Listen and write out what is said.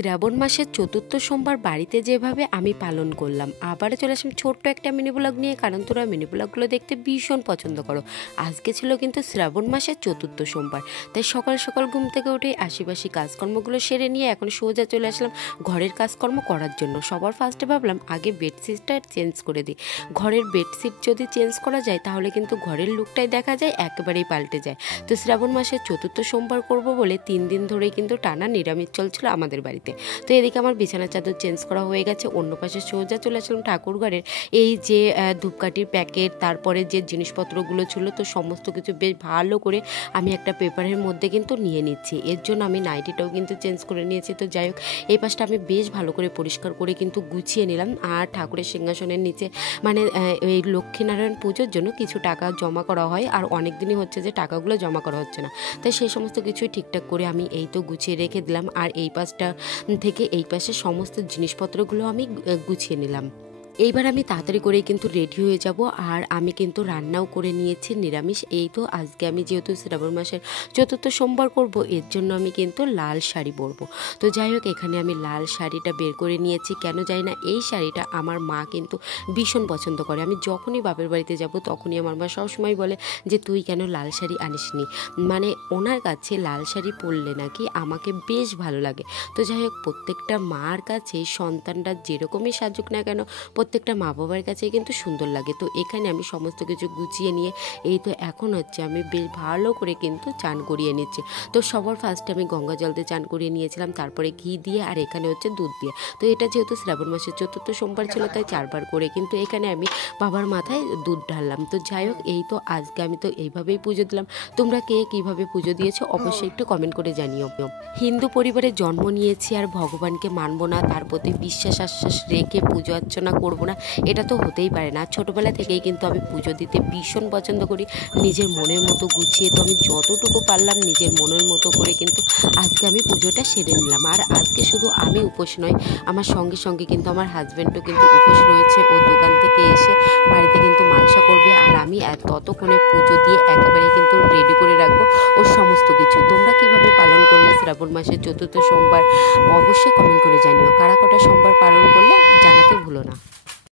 শ্রাবণ মাসের চতুর্থ সোমবার বাড়িতে যেভাবে আমি পালন করলাম, আবারও চলে আসলাম ছোট্ট একটা মিনি ব্লগ নিয়ে, কারণ তোমরা মিনি ব্লগগুলো দেখতে ভীষণ পছন্দ করো। আজকে ছিল কিন্তু শ্রাবণ মাসের চতুর্থ সোমবার, তাই সকাল সকাল ঘুম থেকে উঠে আশিপাশি কাজকর্মগুলো সেরে নিয়ে এখন সোজা চলে আসলাম ঘরের কাজকর্ম করার জন্য। সবার ফার্স্টে ভাবলাম আগে বেডশিটটা চেঞ্জ করে দিই। ঘরের বেডশিট যদি চেঞ্জ করা যায় তাহলে কিন্তু ঘরের লুকটাই দেখা যায় একেবারেই পাল্টে যায়। তো শ্রাবণ মাসের চতুর্থ সোমবার করব বলে 3 দিন ধরেই কিন্তু টানা নিরামিষ চলছিল আমাদের বাড়িতে। তো এদিকে আমার বিছানার চাদর চেঞ্জ করা হয়ে গেছে, অন্য পাশে সোজা চলে আসলাম ঠাকুর ঘরের এই যে ধূপকাঠির প্যাকেট, তারপরে যে জিনিসপত্রগুলো ছিল, তো সমস্ত কিছু বেশ ভালো করে আমি একটা পেপারের মধ্যে কিন্তু নিয়ে নিচ্ছি। এর জন্য আমি নাইটিটাও কিন্তু চেঞ্জ করে নিয়েছি। তো যাই হোক, এই পাশটা আমি বেশ ভালো করে পরিষ্কার করে কিন্তু গুছিয়ে নিলাম। আর ঠাকুরের সিংহাসনের নিচে মানে এই লক্ষ্মীনারায়ণ পুজোর জন্য কিছু টাকা জমা করা হয়, আর অনেক দিনই হচ্ছে যে টাকাগুলো জমা করা হচ্ছে না, তাই সেই সমস্ত কিছুই ঠিকঠাক করে আমি এই তো গুছিয়ে রেখে দিলাম। আর এই পাশটা থেকে এই পাশে সমস্ত জিনিসপত্রগুলো আমি গুছিয়ে নিলাম। এইবার আমি তাড়াতাড়ি করেই কিন্তু রেডি হয়ে যাব। আর আমি কিন্তু রান্নাও করে নিয়েছি নিরামিষ। এই তো আজকে আমি যেহেতু শ্রাবণ মাসের চতুর্থ সোমবার করব, এর জন্য আমি কিন্তু লাল শাড়ি পরবো। তো যাই হোক, এখানে আমি লাল শাড়িটা বের করে নিয়েছি। কেন জানি না, এই শাড়িটা আমার মা কিন্তু ভীষণ পছন্দ করে। আমি যখনই বাপের বাড়িতে যাব তখনই আমার মা সবসময় বলে যে তুই কেন লাল শাড়ি আনিসনি, মানে ওনার কাছে লাল শাড়ি পরলে নাকি আমাকে বেশ ভালো লাগে। তো যাই হোক, প্রত্যেকটা মার কাছে সন্তানরা যেরকমই সাজুক না কেন, প্রত্যেকটা মা বাবার কাছে কিন্তু সুন্দর লাগে। তো এখানে আমি সমস্ত কিছু গুছিয়ে নিয়ে এই তো এখন হচ্ছে আমি বেশ ভালো করে কিন্তু চান করিয়ে নিচ্ছি। তো সবার ফার্স্টে আমি গঙ্গা জল দিয়ে চান করিয়ে নিয়েছিলাম, তারপরে ঘি দিয়ে, আর এখানে হচ্ছে দুধ দিয়ে। তো এটা যেহেতু শ্রাবণ মাসের চতুর্থ সোমবার ছিল, তাই 4 বার করে কিন্তু এখানে আমি বাবার মাথায় দুধ ঢাললাম। তো যাই হোক, এই তো আজকে আমি তো এইভাবেই পুজো দিলাম। তোমরা কে কীভাবে পুজো দিয়েছো অবশ্যই একটু কমেন্ট করে জানিও। হিন্দু পরিবারে জন্ম নিয়েছি আর ভগবানকে মানবো না, তার প্রতি বিশ্বাস আশ্বাস রেখে পুজো অর্চনা করবো না, এটা তো হতেই পারে না। ছোটোবেলা থেকেই কিন্তু আমি পুজো দিতে ভীষণ পছন্দ করি, নিজের মনের মতো গুছিয়ে। তো আমি যতটুকু পারলাম নিজের মনের মতো করে কিন্তু আজকে আমি পুজোটা সেরে নিলাম। আর আজকে শুধু আমি উপোস নয়, আমার সঙ্গে সঙ্গে কিন্তু আমার হাজব্যান্ডও কিন্তু উপোস রয়েছে। ও দোকান থেকে এসে বাড়িতে কিন্তু মালসা করবে, আর আমি ততক্ষণে পুজো দিয়ে একেবারে কিন্তু রেডি করে রাখবো ওর সমস্ত কিছু। তোমরা কিভাবে পালন করলে শ্রাবণ মাসের চতুর্থ সোমবার অবশ্যই কমেন্ট করে জানিও। কারা কটা সোমবার পালন করলে জানাতে ভুলো না।